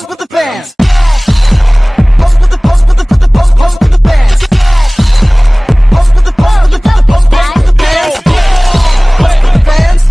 pose with the bands. Pose with the pose with the pose with the bands. Pose with the pose with the pose with the bands. Pose with the bands.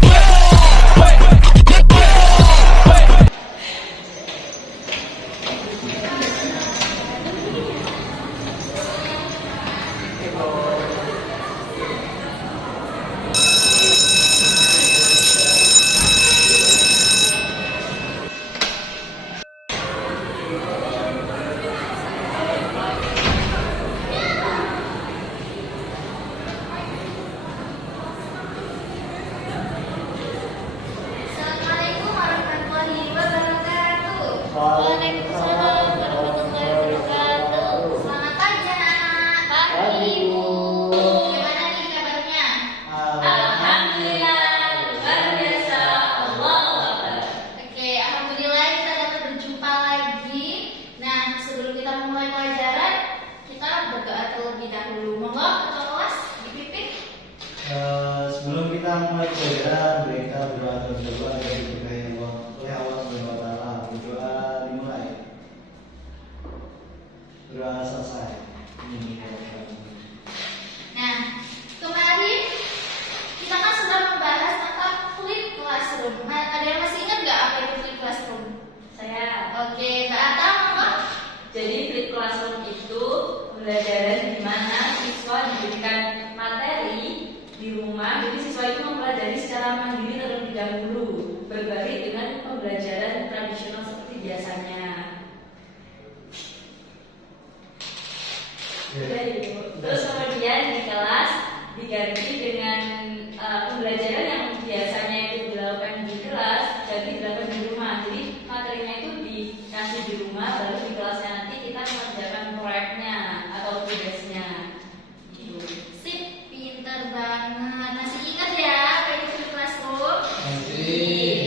Assalamualaikum warahmatullahi wabarakatuh. Waalaikumsalam warahmatullahi wabarakatuh. Selamat pagi anak-anak. Pagi, Ibu. Gimana nih kabarnya? Alhamdulillah, luar biasa. Allahu Akbar. Oke, alhamdulillah kita dapat berjumpa lagi. Nah, sebelum kita memulai pelajaran, kita berdoa terlebih dahulu. Monggo ketua kelas dipimpin. Sebelum kita mulai pelajaran, mereka berdoa terlebih agar diberkahi oleh Allah Subhanahu wa taala. Berdoa dimulai. Berdoa selesai. Nah, kemarin kita kan sudah membahas tentang flip classroom. Ada yang masih ingat nggak apa itu flip classroom? Saya. Oke, Mbak Atta, monggo. Jadi flip classroom itu pembelajaran di mana siswa diberikan materi di rumah, jadi siswa itu mempelajari secara mandiri terlebih dahulu, berbalik dengan pembelajaran tradisional seperti biasanya. Terus kemudian di kelas diganti dengan pembelajaran yang biasanya itu dilakukan di kelas jadi dilakukan di rumah. Jadi materinya itu dikasih di rumah, baru di kelasnya nanti kita mengerjakan proyeknya atau tugasnya. Gitu. Sip, pinter banget. Masih ingat ya apa itu flip classroom? Masih.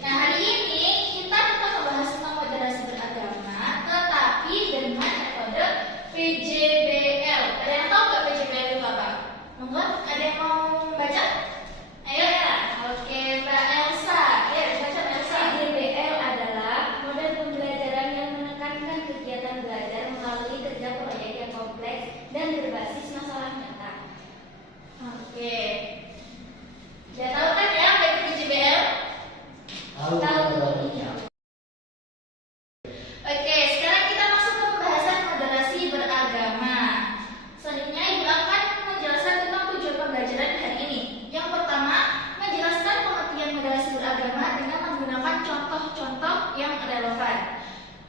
Nah, hari ini kita tetap membahas tentang moderasi beragama, tetapi dengan metode PJBL. Ada yang tahu nggak PJBL itu apa? Monggo, ada yang mau baca? Ayo ya. Oke, Mbak Elsa. Ya, baca Elsa. PJBL adalah model pembelajaran yang menekankan kegiatan belajar melalui kerja proyek yang kompleks dan berbasis masalah nyata. Oke. Sudah tahu kan ya apa itu PJBL? Tahu. Oke, sekarang kita masuk ke pembahasan moderasi beragama. Selanjutnya Ibu akan menjelaskan tentang tujuan pembelajaran hari ini. Yang pertama, menjelaskan pengertian moderasi beragama dengan menggunakan contoh-contoh yang relevan.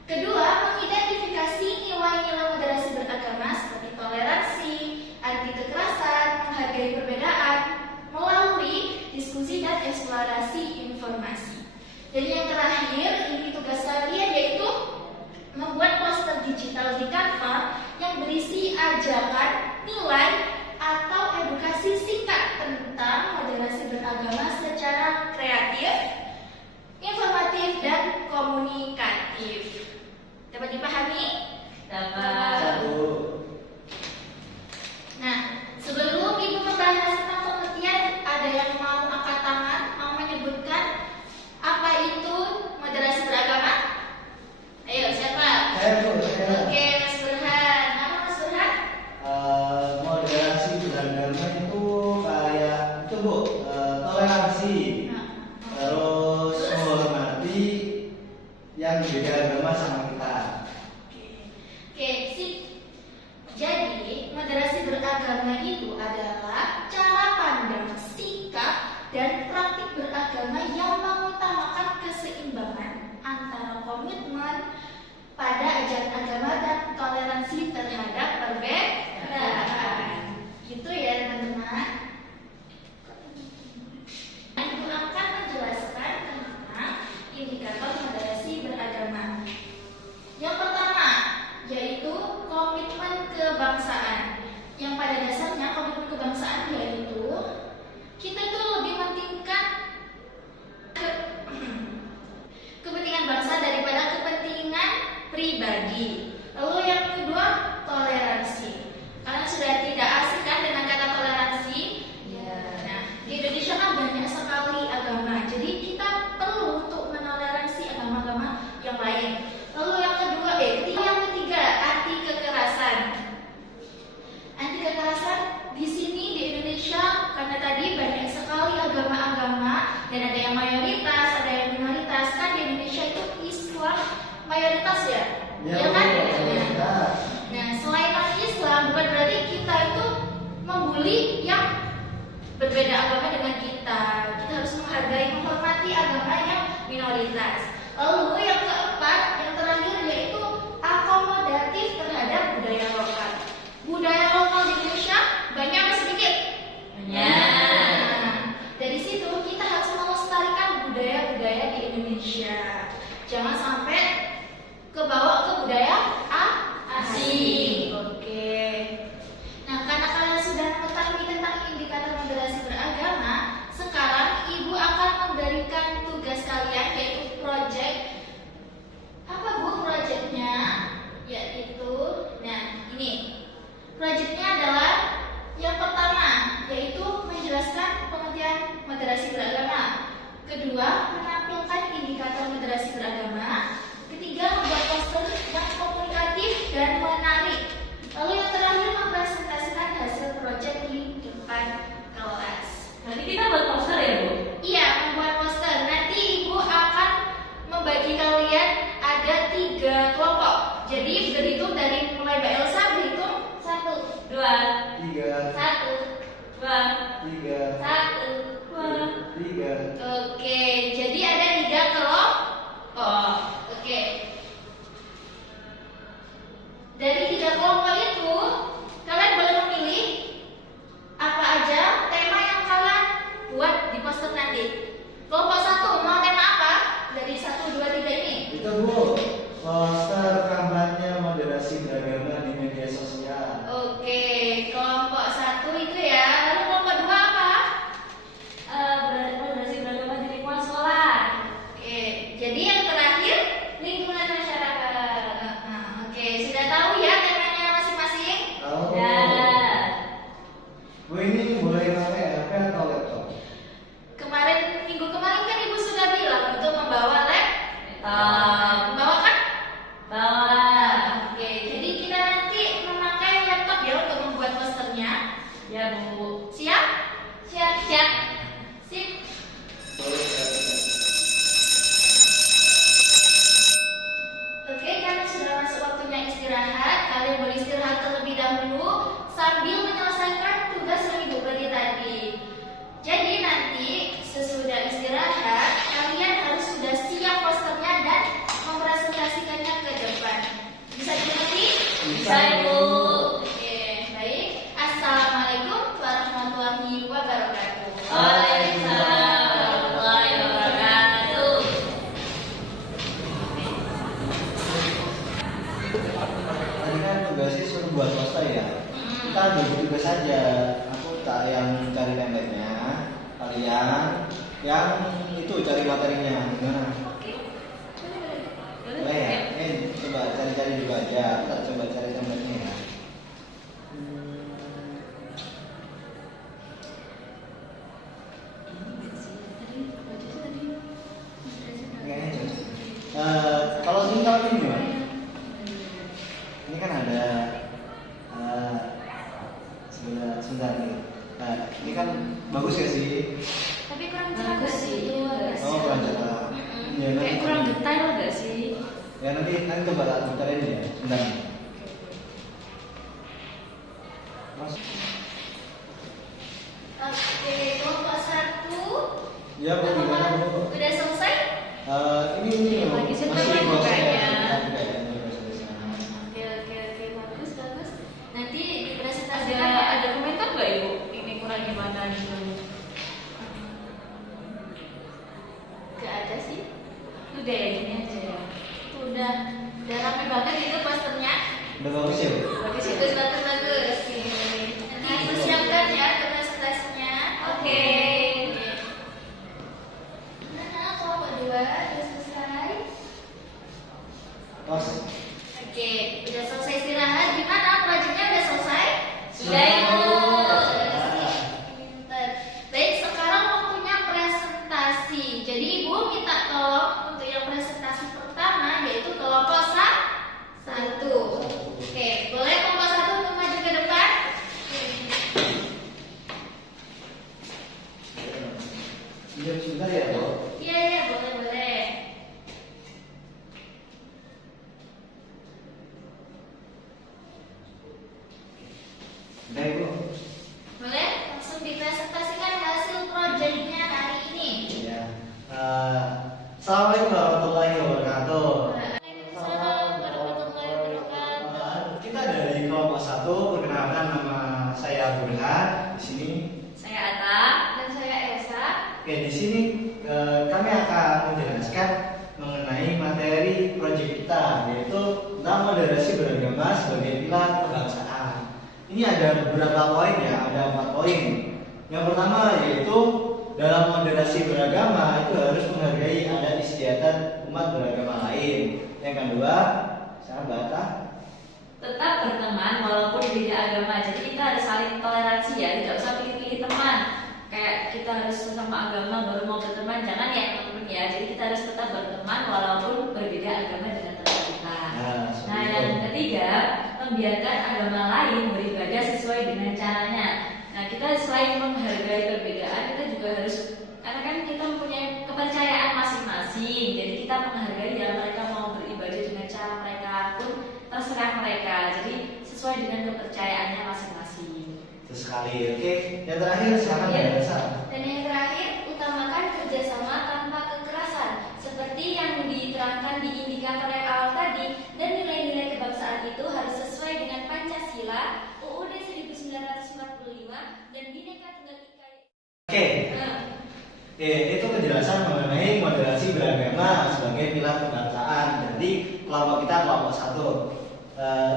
Kedua, mengidentifikasi nilai-nilai moderasi beragama seperti toleransi, anti kekerasan, menghargai perbedaan, melalui diskusi dan eksplorasi informasi. Dan yang terakhir, ini tugas kalian yaitu membuat poster digital di Canva yang berisi ajakan, nilai, atau edukasi singkat tentang moderasi beragama secara kreatif, informatif, dan komunikatif. Dapat dipahami? Dapat. Nah, sebelum Ibu membahas tentang pengertian, ada yang mau angkat tangan, mau menyebutkan apa itu moderasi beragama? Ayo, siapa? Saya Bu, saya. Oke, Mas Burhan. Apa Mas Burhan? Moderasi beragama itu kayak itu Bu, toleransi. Terus menghormati yang beda agama sama kita. Oke, sip. Jadi, moderasi beragama itu adalah cara pandang, sikap, dan praktik beragama yang mengutamakan keseimbangan antara komitmen pada ajaran agama dan toleransi terhadap perbedaan. Gitu ya, teman-teman. Ibu akan menjelaskan tentang indikator moderasi beragama. Yang pertama, yaitu komitmen kebangsaan. Yang pada dasarnya komitmen kebangsaan yaitu kita itu lebih mementingkan kepentingan bangsa daripada kepentingan pribadi. Lalu yang kedua, toleransi. mayoritas ya? Ya, Ya kan? mayoritas. Nah, selain non-Islam bukan berarti kita itu membuli yang berbeda agama dengan kita. Kita harus menghargai, menghormati agama yang minoritas. Lalu yang keempat, yang terakhir yaitu akomodatif terhadap budaya lokal. Budaya lokal di Indonesia banyak atau sedikit? Nah, dari situ kita harus melestarikan budaya-budaya di Indonesia. Jangan sampai kebawa ke budaya asing. Oke. Nah, karena kalian sudah mengetahui tentang indikator moderasi beragama, sekarang Ibu akan memberikan tugas kalian yaitu project. Apa Bu projectnya? Yaitu, nah ini projectnya adalah yang pertama yaitu menjelaskan pengertian moderasi beragama. Kedua, menampilkan indikator moderasi beragama. Ketiga, membuat poster yang komunikatif dan menarik. Lalu yang terakhir, mempresentasikan hasil proyek di depan kelas. Nanti kita buat poster ya Bu? Iya, membuat poster. Nanti Ibu akan membagi kalian ada 3 kelompok. Jadi berhitung dari mulai Mbak Elsa berhitung 1, 2, 3, 1, 2, 3, 1. 3. Oke, jadi ada 3 kelompok. Oke. Dari 3 kelompok itu, kalian boleh memilih apa aja tema yang kalian buat di poster nanti. Kelompok 1 mau tema apa? Dari 1, 2, 3 ini. Itu Bu, poster kampanye moderasi beragama di media sosial. Oke, kelompok 1 itu ya. Lalu kelompok 2 apa? moderasi beragama di lingkungan sekolah. Oke, jadi yang terakhir lingkungan masyarakat. Oke, sudah tahu ya temanya masing-masing? Tahu? Dan Bu, ini boleh pakai HP atau laptop? Minggu kemarin kan Ibu sudah bilang untuk membawa laptop. membawa kan? Bawa. Oke, jadi kita nanti memakai laptop ya untuk membuat posternya. Ya Bu. Siap? Siap. Siap. Sip. Oke, karena sudah masuk waktunya istirahat, kalian boleh istirahat terlebih dahulu sambil menyelesaikan tugas yang Ibu beri tadi. Jadi nanti sesudah istirahat, kalian harus sudah siap posternya dan mempresentasikannya ke depan. Bisa dimengerti? Bisa Ibu. Oke, baik. Assalamualaikum warahmatullahi wabarakatuh. Waalaikumsalam warahmatullahi wabarakatuh. Tadi kan tugasnya suruh buat poster ya. Kita bagi tugas saja. Aku tak yang cari template-nya, kalian yang itu cari materinya. Gimana? Boleh ya? Coba cari-cari juga aja. Aku tak coba cari template-nya ya. Kayaknya cocok. Kalau ini gimana? Ini kan ada sebentar nih. Nah, ini kan bagus ya sih. Tapi kurang cerah Bagus nggak sih. Oh, kurang cerah. Ya, nanti Kayak kurang detail nggak sih? Ya nanti coba tak bentar ini ya. Sebentar. Mas. Oke, kelompok 1. Ya, Bu, gimana, Bu? Udah selesai? Ini Lagi masih sebentar proses kayaknya. prosesnya. Oke, bagus. Nanti Ada dipresentasikan. ada komentar nggak Ibu? Ini kurang gimana gitu? Gak ada sih. Udah ya gini aja ya. Udah rame banget itu posternya. Udah bagus ya, Bu? Bagus. Nanti dipersiapkan ya presentasinya. Oke. Nah, kelompok 2 udah selesai. Tos. Oke, udah selesai istirahat. Gimana proyeknya udah selesai? Sudah Ibu. Pinter. Baik, sekarang waktunya presentasi. Jadi Ibu minta tolong untuk yang presentasi pertama yaitu kelompok 1. Oke, boleh kelompok 1 untuk maju ke depan? Sebentar ya, Bu. Iya, boleh. perkenalkan nama saya Burhan. Di sini, Saya Ata. Dan saya Elsa. oke, di sini kami akan menjelaskan mengenai materi proyek kita, yaitu tentang moderasi beragama sebagai pilar kebangsaan. Ini ada beberapa poin ya, ada 4 poin. Yang pertama yaitu dalam moderasi beragama itu harus menghargai adat istiadat umat beragama lain. Yang kedua, saya bata. Tetap berteman walaupun beda agama. Jadi kita harus saling toleransi ya, tidak usah pilih-pilih teman. Kayak kita harus sama agama baru mau berteman, jangan ya teman-teman ya. Jadi kita harus tetap berteman walaupun berbeda agama dengan teman kita. Nah, yang ketiga, membiarkan agama lain beribadah sesuai dengan caranya. Nah, kita selain menghargai perbedaan, kita juga harus, karena kan kita mempunyai kepercayaan masing-masing. Jadi kita menghargai ya, mereka mau beribadah dengan cara mereka pun terserah mereka. Jadi sesuai dengan kepercayaannya masing-masing. Terus sekali, oke. Yang terakhir silakan Iya. Elsa. Dan yang terakhir, utamakan kerjasama tanpa kekerasan, seperti yang diterangkan di indikator yang awal tadi. Dan nilai-nilai kebangsaan itu harus sesuai dengan Pancasila, UUD 1945, dan Bhinneka Tunggal Ika. Oke. Itu penjelasan mengenai moderasi beragama sebagai pilar kebangsaan. Jadi kelompok kita kelompok 1.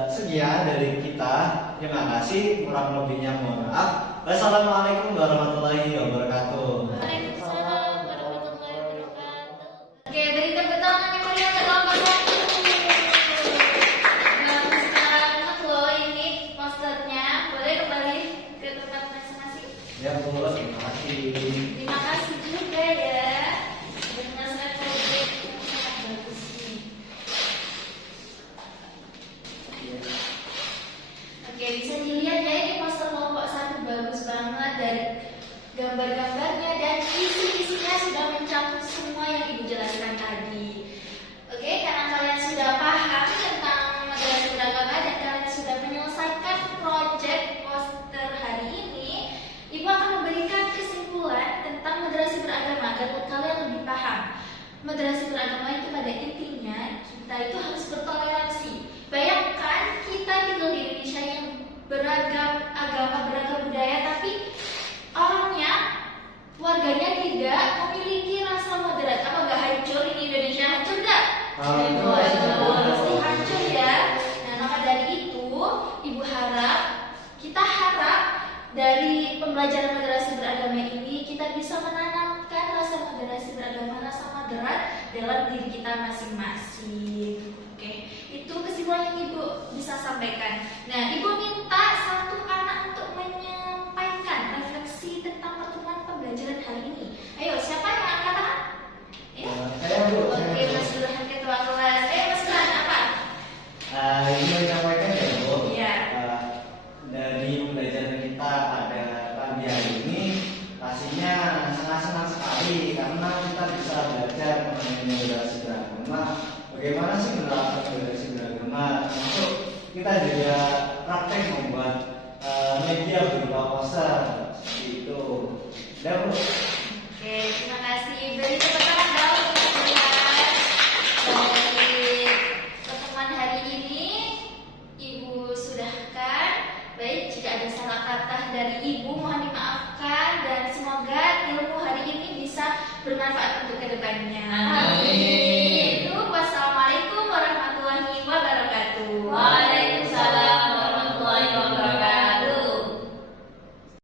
Sekian dari kita. Terima kasih. Kurang lebihnya mohon maaf. Wassalamualaikum warahmatullahi wabarakatuh. Waalaikumsalam warahmatullahi wabarakatuh. Oke, beri tepuk tangan yang meriah untuk kelompok 1. Bagus banget loh ini posternya. Boleh kembali ke tempat masing-masing. Ya, Bu. Terima kasih. Terima kasih juga ya dengan proyek yang sangat bagus ini. Oke, bisa dilihat ya ini poster kelompok 1 bagus banget dari gambar-gambarnya dan isi-isinya sudah mencakup semua yang Ibu jelaskan tadi. Oke, karena kalian sudah paham tentang moderasi beragama dan kalian sudah menyelesaikan proyek poster hari ini, Ibu akan memberikan kesimpulan tentang moderasi beragama agar kalian lebih paham. Moderasi beragama itu pada intinya kita itu harus bertoleransi. Bayangkan kita tinggal di Indonesia yang beragam agama, beragam budaya, tapi orangnya, warganya tidak memiliki rasa moderat. Apa gak hancur ini Indonesia? Hancur gak? Pasti hancur ya. Nah, maka dari itu, Ibu harap, kita harap dari pembelajaran moderasi beragama ini kita bisa menanamkan rasa moderasi beragama, rasa moderat dalam diri kita masing-masing. Oke, itu kesimpulan yang Ibu bisa sampaikan. Nah, Ibu minta satu anak untuk menyampaikan refleksi tentang pertemuan pembelajaran hari ini. Ayo, siapa yang angkat tangan? Ayo. Saya, Bu. Oke, Mas Burhan ketua kelas. Mas Burhan apa? Ini menyampaikan ya, Bu. Iya. Dari pembelajaran kita pada pagi hari ini pastinya sangat senang sekali karena kita bisa belajar mengenai moderasi beragama. Bagaimana sih menerapkan moderasi beragama? Termasuk kita juga praktek membuat media berupa poster seperti itu. Dan Bu, Oke, terima kasih. Beri tepuk tangan dong untuk Mas Burhan. Dari pertemuan hari ini, Ibu sudahkan. Baik, jika ada salah kata dari Ibu mohon dimaafkan dan semoga ilmu hari ini bisa bermanfaat untuk kedepannya.